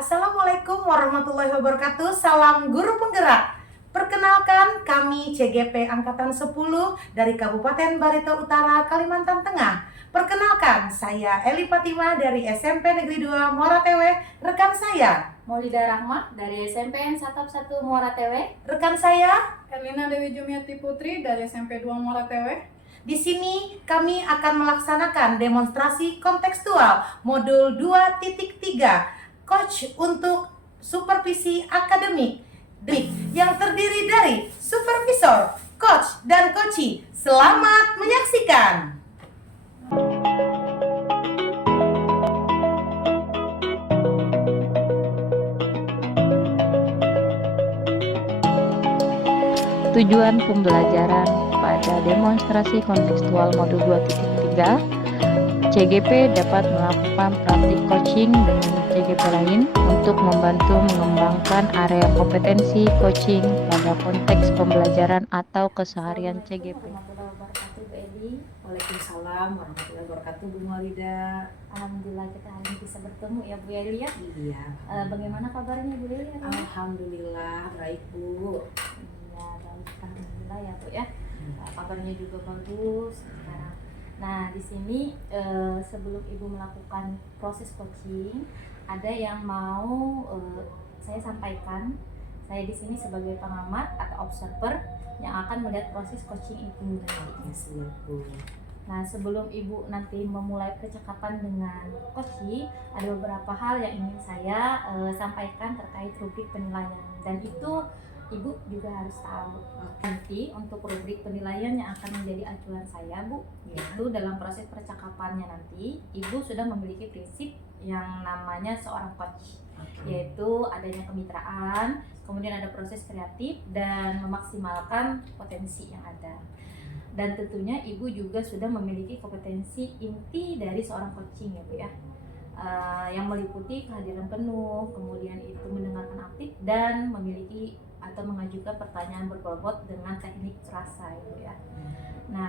Assalamualaikum warahmatullahi wabarakatuh. Salam guru penggerak. Perkenalkan, kami CGP Angkatan 10 dari Kabupaten Barito Utara, Kalimantan Tengah. Perkenalkan, saya Eli Fatima dari SMP Negeri 2 Muara Tewe. Rekan saya Maulida Rahma dari SMP Satap 1 Muara Tewe. Rekan saya Elina Dewi Jumiati Putri dari SMP 2 Muara Tewe. Di sini kami akan melaksanakan demonstrasi kontekstual modul 2.3 Coach untuk supervisi akademik yang terdiri dari supervisor, coach, dan coachee. Selamat menyaksikan. Tujuan pembelajaran pada demonstrasi kontekstual modul 2.3, CGP dapat melakukan praktik coaching dengan CGP lain untuk membantu mengembangkan area kompetensi coaching pada konteks pembelajaran atau keseharian CGP. Warahmatullahi wabarakatuh, Bu Eli. Waalaikumsalam warahmatullahi wabarakatuh, Bu Maulida. Alhamdulillah kita hari ini bisa bertemu ya Bu Eli ya. Iya. Bagaimana kabarnya Bu Eli? Alhamdulillah baik, Bu. Iya, baik. Alhamdulillah ya Bu ya. Kabarnya juga bagus sekarang. Nah, di sini sebelum Ibu melakukan proses coaching, ada yang mau saya sampaikan. Saya di sini sebagai pengamat atau observer yang akan melihat proses coaching itu nanti. Nah, sebelum Ibu nanti memulai percakapan dengan coaching, ada beberapa hal yang ingin saya sampaikan terkait rubrik penilaian, dan itu Ibu juga harus tahu. Nanti untuk rubrik penilaian yang akan menjadi acuan saya, Bu, itu dalam proses percakapannya nanti Ibu sudah memiliki prinsip yang namanya seorang coach, yaitu adanya kemitraan, kemudian ada proses kreatif dan memaksimalkan potensi yang ada. Dan tentunya Ibu juga sudah memiliki kompetensi inti dari seorang coaching ya Bu ya, yang meliputi kehadiran penuh, kemudian itu mendengarkan aktif dan memiliki atau mengajukan pertanyaan berbobot dengan teknik rasa ya Bu ya. Nah,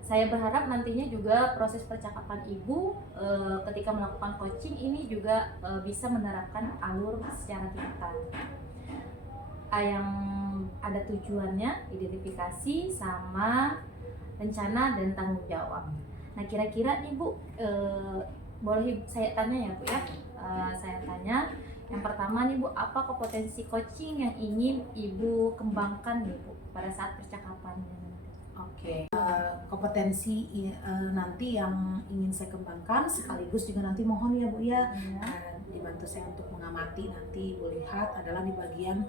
saya berharap nantinya juga proses percakapan Ibu ketika melakukan coaching ini juga bisa menerapkan alur secara digital. Yang ada tujuannya identifikasi sama rencana dan tanggung jawab. Nah, kira-kira nih Bu, boleh saya tanya ya Bu ya? Saya tanya, yang pertama nih Bu, apa kompetensi coaching yang ingin Ibu kembangkan nih Bu pada saat percakapannya nanti? Oke, kompetensi nanti yang ingin saya kembangkan, sekaligus juga nanti mohon ya Bu ya, dibantu saya untuk mengamati nanti Bu lihat adalah di bagian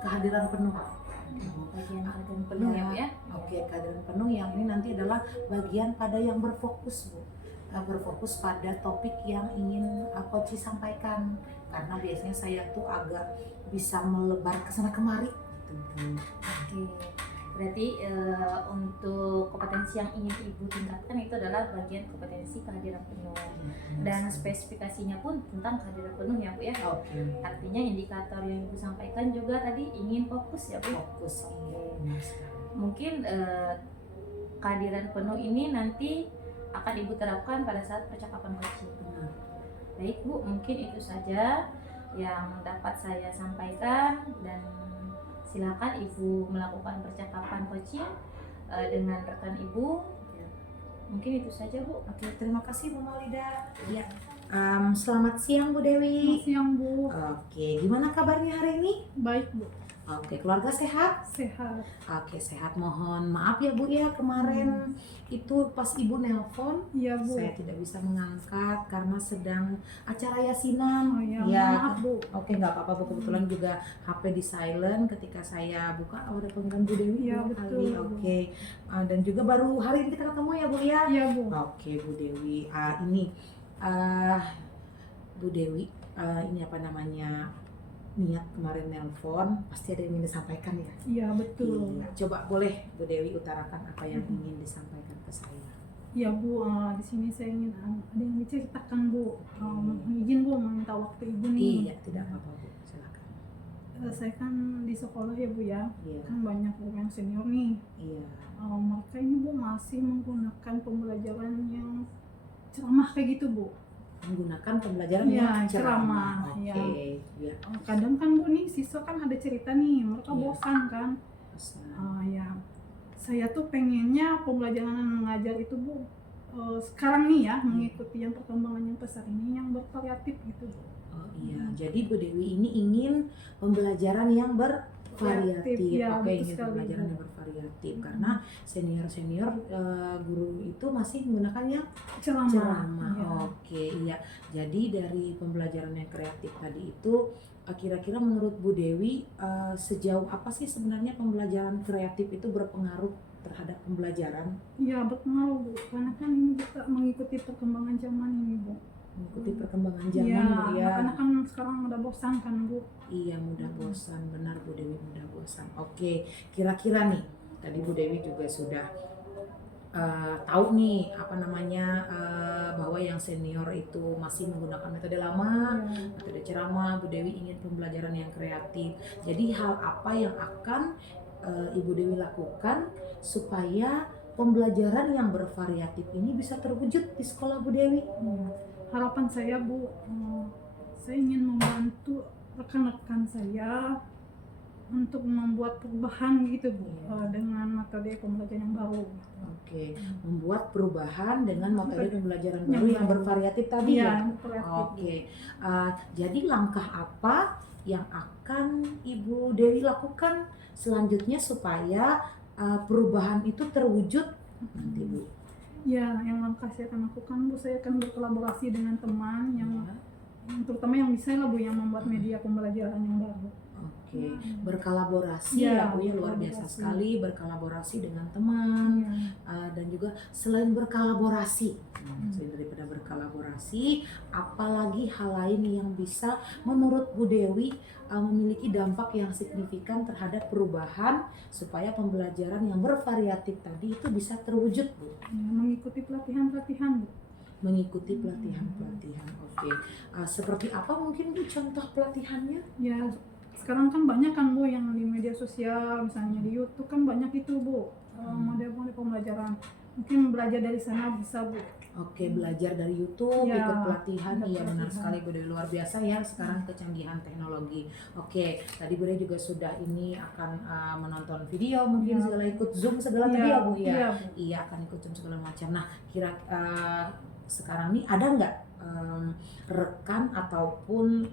kehadiran penuh. Bagian kehadiran penuh ya Bu ya? Oke, kehadiran penuh yang ini nanti adalah bagian pada yang berfokus Bu. Berfokus pada topik yang ingin coach sampaikan, karena biasanya saya tuh agak bisa melebar ke sana kemari gitu. Oke. Berarti untuk kompetensi yang ingin Ibu tingkatkan itu adalah bagian kompetensi kehadiran penuh, dan spesifikasinya pun tentang kehadiran penuh ya Bu ya. Oke. Artinya indikator yang Ibu sampaikan juga tadi ingin fokus ya Bu. Fokus. Mungkin kehadiran penuh ini nanti akan Ibu terapkan pada saat percakapan coaching. Baik Bu, mungkin itu saja yang dapat saya sampaikan, dan silakan Ibu melakukan percakapan coaching dengan rekan Ibu. Mungkin itu saja Bu. Oke, terima kasih Bu Maulida. Ya. Selamat siang Bu Dewi. Selamat siang Bu. Oke, gimana kabarnya hari ini? Baik Bu. Oke, keluarga sehat? Sehat. Oke, sehat. Mohon maaf ya Bu ya, kemarin itu pas Ibu nelpon, Iya Bu. saya tidak bisa mengangkat karena sedang acara yasinan. Oh ya, Ya, maaf Bu. Oke, nggak apa-apa Bu, kebetulan juga HP di silent ketika saya buka, ada panggilan Bu Dewi. Iya, Bu, betul, Ali. Bu. Oke. Dan juga baru hari ini kita ketemu ya Bu ya. Iya Bu. Oke Bu Dewi, ini Bu Dewi, ini apa namanya, niat kemarin nelpon pasti ada yang ingin disampaikan ya. Iya betul. Iya. Coba boleh Bu Dewi utarakan apa yang ingin disampaikan ke saya. Iya Bu, di sini saya ingin ada yang diceritakan Bu. Izin Bu meminta waktu Ibu nih. Iya, tidak apa-apa Bu, silakan. Saya kan di sekolah ya Bu ya. Iya. Kan banyak guru yang senior nih. Iya. Mereka ini Bu masih menggunakan pembelajaran yang ceramah kayak gitu Bu. menggunakan pembelajaran Iya, yang ceramah, Oke, iya. ya. Kadang kan Bu nih siswa kan ada cerita nih, mereka Iya. bosan kan. Ya, saya tuh pengennya pembelajaran mengajar itu Bu sekarang nih ya mengikuti yang perkembangan yang pesat ini yang bervariatif gitu Bu. Oh iya, jadi Bu Dewi ini ingin pembelajaran yang bervariatif. Ya, Oke, betul ingin sekali, pembelajaran Bu. yang bervariatif karena senior guru itu masih menggunakannya ceramah. Iya. Oke, iya. Jadi dari pembelajaran yang kreatif tadi itu kira-kira menurut Bu Dewi sejauh apa sih sebenarnya pembelajaran kreatif itu berpengaruh terhadap pembelajaran? Iya, berpengaruh Bu, karena kan ini kita mengikuti perkembangan zaman ini Bu. Mengikuti perkembangan zaman Iya, Bu ya. anak-anak kan sekarang udah bosan kan Bu. Iya, mudah bosan, benar Bu Dewi, mudah bosan. Oke, kira-kira nih tadi Bu Dewi juga sudah tahu nih apa namanya bahwa yang senior itu masih menggunakan metode lama, metode ceramah. Bu Dewi ingin pembelajaran yang kreatif. Jadi hal apa yang akan Ibu Dewi lakukan supaya pembelajaran yang bervariatif ini bisa terwujud di sekolah Bu Dewi? Harapan saya Bu, saya ingin membantu rekan-rekan saya untuk membuat perubahan gitu Bu, dengan metode pembelajaran yang baru. Oke, membuat perubahan dengan metode pembelajaran Yang baru yang baru. bervariatif tadi Iya, ya. kreatif. Oke, jadi langkah apa yang akan Ibu Dewi lakukan selanjutnya supaya perubahan itu terwujud nanti Bu? Ya, yang langkah saya akan lakukan Bu, saya akan berkolaborasi dengan teman yang terutama yang bisa lah Bu, yang membuat media pembelajaran yang baru. Oke, berkolaborasi Ya, ya Bu ya, luar biasa berkolaborasi. sekali berkolaborasi dengan teman. Iya. Dan juga selain berkolaborasi, selain daripada berkolaborasi, apalagi hal lain yang bisa menurut Bu Dewi memiliki dampak yang signifikan terhadap perubahan supaya pembelajaran yang bervariatif tadi itu bisa terwujud Bu? Ya, mengikuti pelatihan-pelatihan Bu. Mengikuti pelatihan-pelatihan. Oke, seperti apa mungkin Bu contoh pelatihannya? Ya, sekarang kan banyak kan Bu yang di media sosial, misalnya di YouTube kan banyak itu Bu, model-model pembelajaran. Mungkin belajar dari sana bisa Bu. Oke, belajar dari YouTube, Ya, ikut pelatihan, ikut iya benar pelatihan. sekali Bu Dewi, luar biasa ya sekarang kecanggihan teknologi. Oke, tadi Bu Dewi juga sudah ini akan menonton video, mungkin Ya. segala ikut Zoom segala tadi Iya, ya Bu ya? iya, Bu. Iya, akan ikut Zoom segala macam. Nah, kira sekarang nih ada nggak rekan ataupun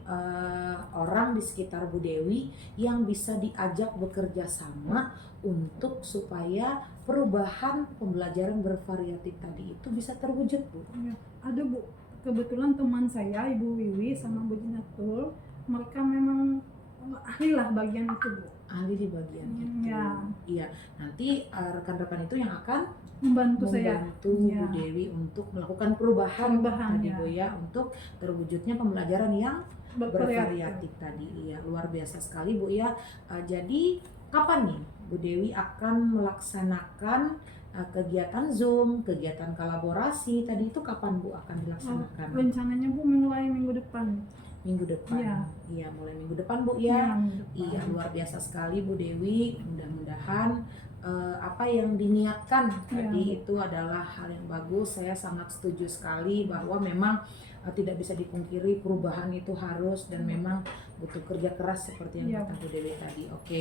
orang di sekitar Bu Dewi yang bisa diajak bekerja sama untuk supaya perubahan pembelajaran bervariatif tadi itu bisa terwujud Bu? Ya, ada Bu. Kebetulan teman saya, Ibu Wiwi sama Bu Jinatul, mereka memang ahli lah bagian itu Bu. Ahli di bagian itu. Ya. Iya, nanti rekan-rekan itu yang akan Membantu saya. membantu Ya. Bu Dewi untuk melakukan perubahan tadi ya. Bu ya, untuk terwujudnya pembelajaran yang Bervariatif. bervariatif tadi. Iya, luar biasa sekali Bu ya. Jadi kapan nih Bu Dewi akan melaksanakan kegiatan Zoom, kegiatan kolaborasi tadi itu kapan Bu akan dilaksanakan? Rencananya Bu mulai minggu depan. Minggu depan. Iya. Iya, mulai minggu depan Bu ya. minggu depan. Iya, luar biasa sekali Bu Dewi. Mudah-mudahan apa yang diniatkan tadi itu adalah hal yang bagus. Saya sangat setuju sekali bahwa memang tidak bisa dipungkiri perubahan itu harus dan memang butuh kerja keras seperti yang kata Bu Dewi tadi. Oke,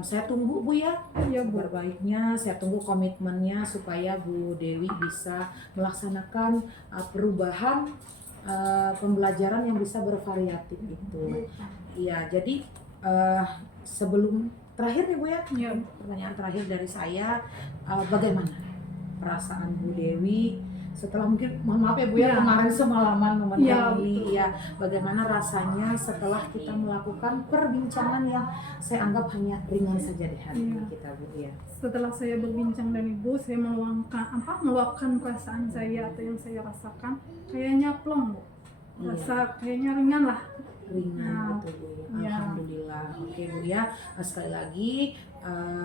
saya tunggu Bu ya. Iya, Bu. Kabar baiknya, saya tunggu komitmennya supaya Bu Dewi bisa melaksanakan perubahan pembelajaran yang bisa bervariatif itu. Iya, jadi sebelum terakhir nih Bu ya, Iya. pertanyaan terakhir dari saya, bagaimana perasaan Bu Dewi setelah mungkin, mohon maaf ya Bu ya, Iya. kemarin semalaman Iya, memenuhi, betul. ya, bagaimana rasanya setelah kita melakukan perbincangan yang saya anggap hanya ringan saja di hari ini Iya. kita Bu ya. Setelah saya berbincang dengan Ibu, saya meluapkan perasaan saya atau yang saya rasakan, kayaknya plong Bu. Rasa kayaknya ringan lah. Ringan Nah, betul Bu ya. iya. Alhamdulillah. Oke Bu ya, sekali lagi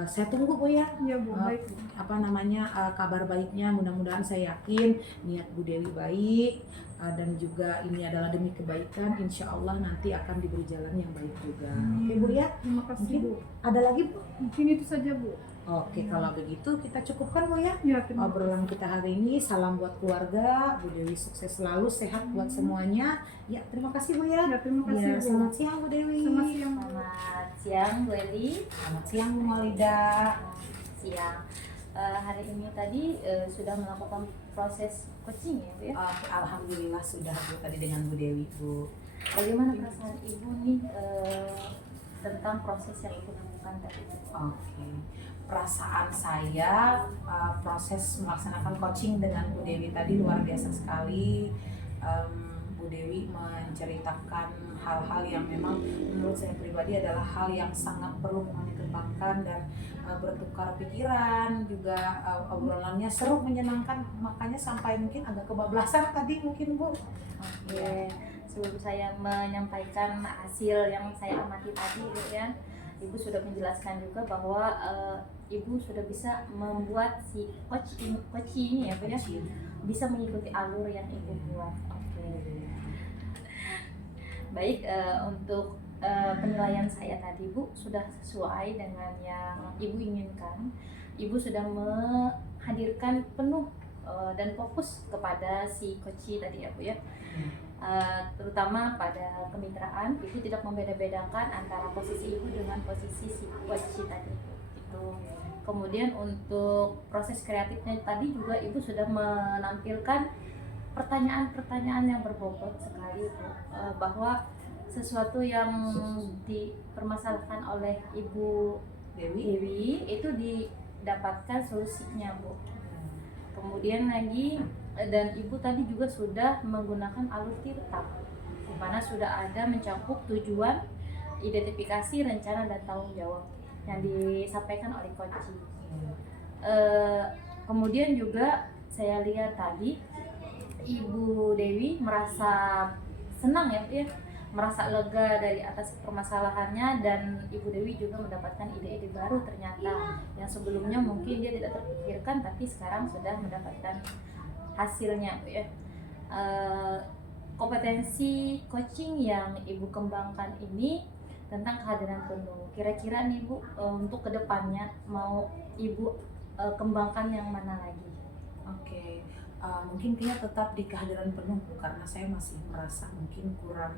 saya tunggu Bu ya. Iya Bu, baik. Apa namanya kabar baiknya, mudah-mudahan saya yakin niat Bu Dewi baik dan juga ini adalah demi kebaikan, insya Allah nanti akan diberi jalan yang baik juga. Oke Bu ya, Terima kasih mungkin Bu. ada lagi Bu? Mungkin itu saja Bu. Oke, kalau begitu kita cukupkan Bu ya. Ya, terima kasih. Obrolan kita hari ini. Salam buat keluarga, Bu Dewi sukses selalu, sehat buat semuanya. Ya, terima kasih Bu ya. Ya, terima kasih, Ya, Bu. selamat siang Bu Dewi. Selamat siang. Selamat siang Bu Eli. Selamat siang Bu Maulida. Siang. Hari ini tadi sudah melakukan proses coaching ya Bu ya. Alhamdulillah sudah Bu tadi dengan Bu Dewi Bu. Bagaimana perasaan Ibu nih tentang proses yang Ibu lakukan tadi? Oke. Perasaan saya proses melaksanakan coaching dengan Bu Dewi tadi luar biasa sekali. Bu Dewi menceritakan hal-hal yang memang menurut saya pribadi adalah hal yang sangat perlu dikembangkan dan bertukar pikiran, juga obrolannya seru, menyenangkan, makanya sampai mungkin agak kebablasan tadi mungkin Bu. Oke, sebelum saya menyampaikan hasil yang saya amati tadi Bu ya, Ibu sudah menjelaskan juga bahwa Ibu sudah bisa membuat si coach ini ya Bu ya, bisa mengikuti alur yang Ibu buat. Oke. Baik, untuk penilaian saya tadi Bu sudah sesuai dengan yang Ibu inginkan. Ibu sudah menghadirkan penuh dan fokus kepada si coach tadi ya Bu ya. Terutama pada kemitraan, Ibu tidak membeda-bedakan antara posisi Ibu dengan posisi si coach tadi itu. Kemudian untuk proses kreatifnya tadi juga Ibu sudah menampilkan pertanyaan-pertanyaan yang berbobot sekali Bu, bahwa sesuatu yang dipermasalahkan oleh Ibu Dewi itu didapatkan solusinya Bu. Kemudian lagi dan Ibu tadi juga sudah menggunakan alur tirta, di mana sudah ada mencakup tujuan, identifikasi, rencana dan tanggung jawab yang disampaikan oleh coach. Kemudian juga saya lihat tadi Ibu Dewi merasa senang ya, merasa lega dari atas permasalahannya, dan Ibu Dewi juga mendapatkan ide-ide baru ternyata yang sebelumnya mungkin dia tidak terpikirkan, tapi sekarang sudah mendapatkan hasilnya Bu ya. Kompetensi coaching yang Ibu kembangkan ini tentang kehadiran penuh. Kira-kira nih Bu, untuk kedepannya mau Ibu kembangkan yang mana lagi? Oke. Mungkin dia tetap di kehadiran penuh Bu, karena saya masih merasa mungkin kurang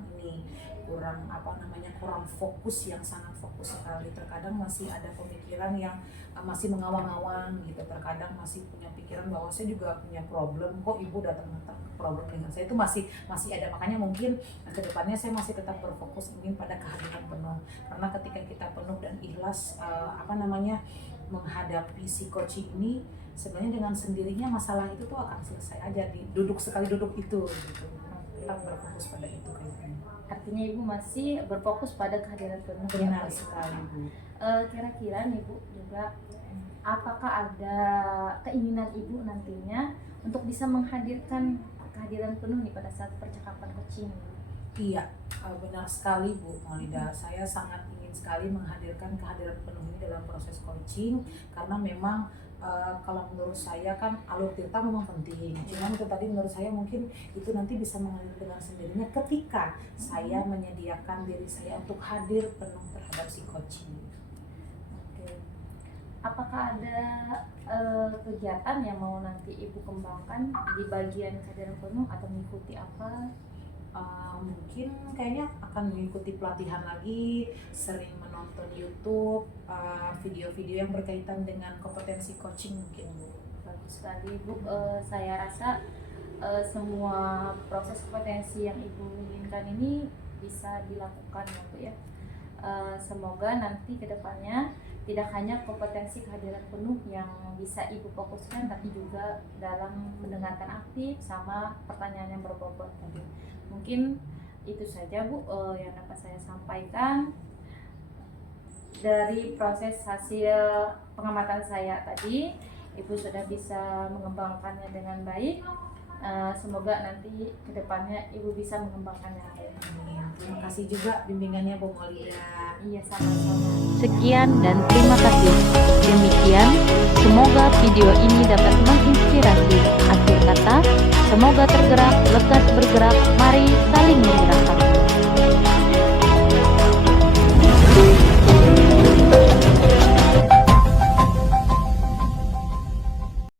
fokus, yang sangat fokus sekali. Terkadang masih ada pemikiran yang masih mengawang-awang gitu, terkadang masih punya pikiran bahwa saya juga punya problem, kok Ibu datang ke problem dengan saya, itu masih ada. Makanya mungkin kedepannya saya masih tetap berfokus ingin pada kehadiran penuh, karena ketika kita penuh dan ikhlas menghadapi si coaching ini, sebenarnya dengan sendirinya masalah itu tuh akan selesai aja, duduk itu gitu. Kita berfokus pada itu kayaknya. Artinya Ibu masih berfokus pada kehadiran penuh. Benar sekali Bu. Kira-kira nih Bu juga, apakah ada keinginan Ibu nantinya untuk bisa menghadirkan kehadiran penuh nih pada saat percakapan coaching? Iya, benar sekali Bu Maulida. Saya sangat ingin sekali menghadirkan kehadiran penuh ini dalam proses coaching, karena memang kalau menurut saya kan alur tirta memang penting. Cuman itu tadi menurut saya mungkin itu nanti bisa mengalir dengan sendirinya ketika saya menyediakan diri saya untuk hadir penuh terhadap si coaching. Oke. Apakah ada kegiatan yang mau nanti Ibu kembangkan di bagian kehadiran penuh atau mengikuti apa? Mungkin kayaknya akan mengikuti pelatihan lagi, sering menonton YouTube, video-video yang berkaitan dengan kompetensi coaching mungkin Bu. Bagus sekali Bu. Saya rasa semua proses kompetensi yang Ibu inginkan ini bisa dilakukan ya Bu ya. Semoga nanti kedepannya tidak hanya kompetensi kehadiran penuh yang bisa Ibu fokuskan, tapi juga dalam mendengarkan aktif sama pertanyaan yang berbobot tadi. Mungkin itu saja Bu yang dapat saya sampaikan dari proses hasil pengamatan saya tadi. Ibu sudah bisa mengembangkannya dengan baik. Semoga nanti kedepannya Ibu bisa mengembangkannya dengan baik. Terima kasih juga bimbingannya Bu Maulida. Iya, sama-sama. Sekian dan terima kasih. Demikian, semoga video ini dapat menginspirasi. Akhir kata, semoga tergerak, lekas bergerak, mari saling menggerakkan.